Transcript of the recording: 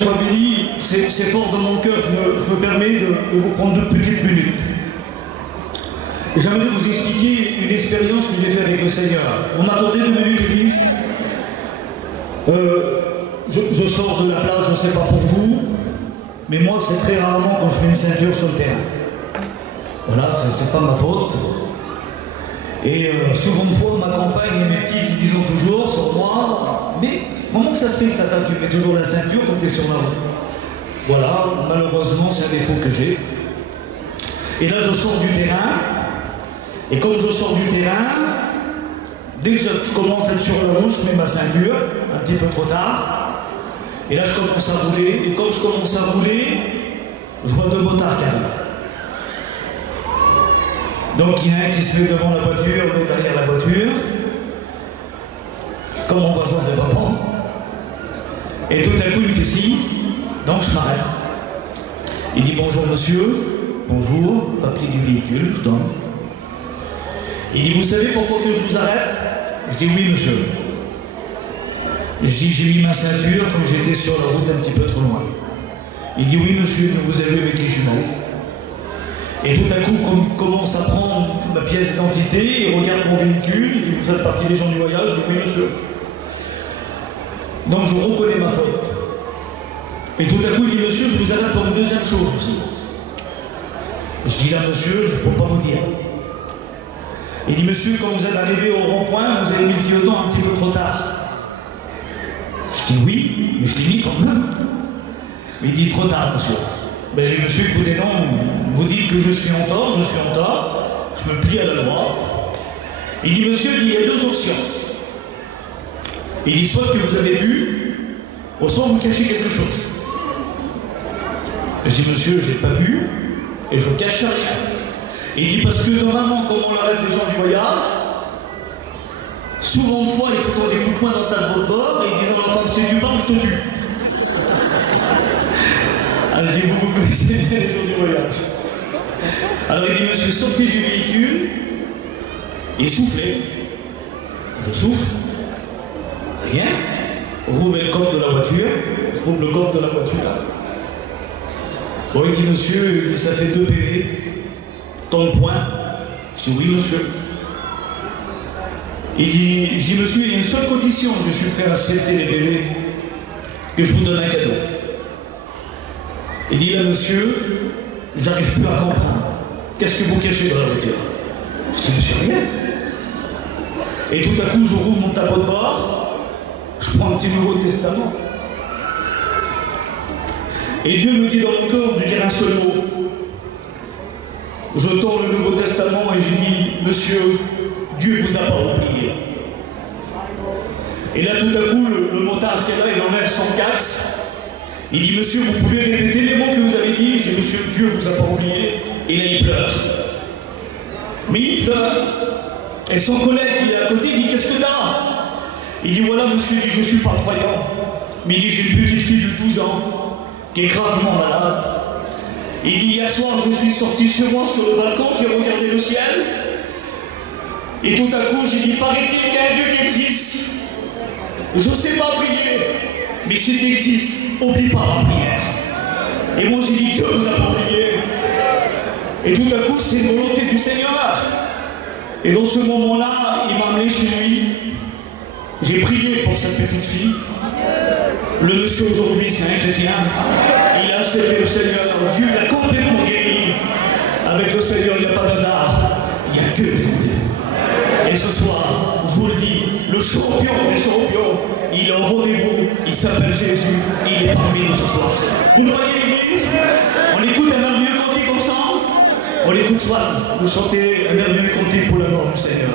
Sois béni, c'est fort dans mon cœur, je me permets de vous prendre 2 petites minutes. J'aimerais vous expliquer une expérience que j'ai faite avec le Seigneur. On m'a accordé 2 minutes d'église. Je sors de la plage, je ne sais pas pour vous, mais moi c'est très rarement quand je mets une ceinture sur le terrain. Voilà, c'est pas ma faute. Et souvent de fois, ma compagne et mes petites disent toujours sur moi, mais comment que ça se fait que tata, tu mets toujours la ceinture quand tu es sur la route? Voilà, malheureusement c'est un défaut que j'ai. Et là je sors du terrain, et comme je sors du terrain, dès que je commence à être sur la route, je mets ma ceinture, un petit peu trop tard, et là je commence à rouler, et quand je commence à rouler, je vois 2 motards qui arrivent. Donc il y en a un qui se met devant la voiture, l'autre derrière la voiture. Comme on voit ça, c'est pas bon. Et tout à coup, il fait signe, donc je m'arrête. Il dit bonjour monsieur, bonjour, papier du véhicule, je donne. Il dit vous savez pourquoi que je vous arrête? Je dis oui monsieur. Je dis j'ai mis ma ceinture quand j'étais sur la route un petit peu trop loin. Il dit oui monsieur, je vous ai vu avec les jumeaux. Et tout à coup, quand il commence à prendre ma pièce d'identité, il regarde mon véhicule, il dit vous faites partie des gens du voyage, je dis oui monsieur. Donc je reconnais ma faute. Et tout à coup, il dit monsieur, je vous arrête pour une deuxième chose aussi. Je dis là monsieur, je ne peux pas vous dire. Il dit monsieur, quand vous êtes arrivé au rond-point, vous avez mis le clignotant un petit peu trop tard. Je dis oui, mais je l'ai mis quand même. Mais il dit trop tard monsieur. Ben j'ai dit monsieur, écoutez non, vous dites que je suis en tort, je suis en tort, je me plie à la loi. Il dit monsieur, il y a 2 options. Il dit soit que vous avez bu, ou soit vous cachez quelque chose. Je dis monsieur, j'ai pas bu, et je cache rien. Il dit parce que normalement, comme on arrête les gens du voyage, souvent de fois, il faut donner des coups de poing dans ta botte de bord, et ils disent à la femme, c'est du vin, je te tue. Alors je dis, vous connaissez les gens du voyage. Alors il dit, monsieur, sortez du véhicule, et soufflez. Je souffle. Rien. Rouvrez le coffre de la voiture. Je rouvre le coffre de la voiture. Bon, il dit, monsieur, ça fait 2 PV. Tant de points. Je dis, oui, monsieur. Il dit, monsieur, il y a une seule condition, je suis prêt à accepter les PV, que je vous donne un cadeau. Il dit, là, monsieur, j'arrive plus à comprendre. Qu'est-ce que vous cachez dans la voiture? Je dis, monsieur, rien. Et tout à coup, je rouvre mon tableau de bord, je prends un petit Nouveau Testament. Et Dieu me dit dans mon cœur de dire un seul mot. Je tourne le Nouveau Testament et je dis, monsieur, Dieu vous a pas oublié. Et là, tout à coup, le motard qui est là, il enlève son casque. Il dit, monsieur, vous pouvez répéter les mots que vous avez dit? Je dis, monsieur, Dieu vous a pas oublié. Et là, il pleure. Mais il pleure. Et son collègue qui est à côté, il dit, qu'est-ce que t'as? Il dit, voilà, monsieur, il dit, je suis pas croyant. Mais il dit, j'ai une petite fille de 12 ans qui est gravement malade. Il dit, hier soir, je suis sorti chez moi sur le balcon, j'ai regardé le ciel. Et tout à coup, j'ai dit, paraît-il qu'il y a un Dieu qui existe. Je ne sais pas prier, mais s'il existe, oublie pas la prière. Et moi, j'ai dit, Dieu vous a pas oublié. Et tout à coup, c'est une volonté du Seigneur. Et dans ce moment-là, il m'a amené chez lui. J'ai prié pour cette petite fille. Le monsieur aujourd'hui, c'est un chrétien. Il a accepté le Seigneur. Dieu l'a complètement guéri. Avec le Seigneur, il n'y a pas d'hasard. Il n'y a que des rendez-vous. Et ce soir, je vous le dis, le champion des champions, il est au rendez-vous. Il s'appelle Jésus. Il est parmi nous ce soir. Vous voyez l'église? On écoute un merveilleux cantique ensemble. On l'écoute soit. Vous chantez un merveilleux cantique pour la mort du Seigneur.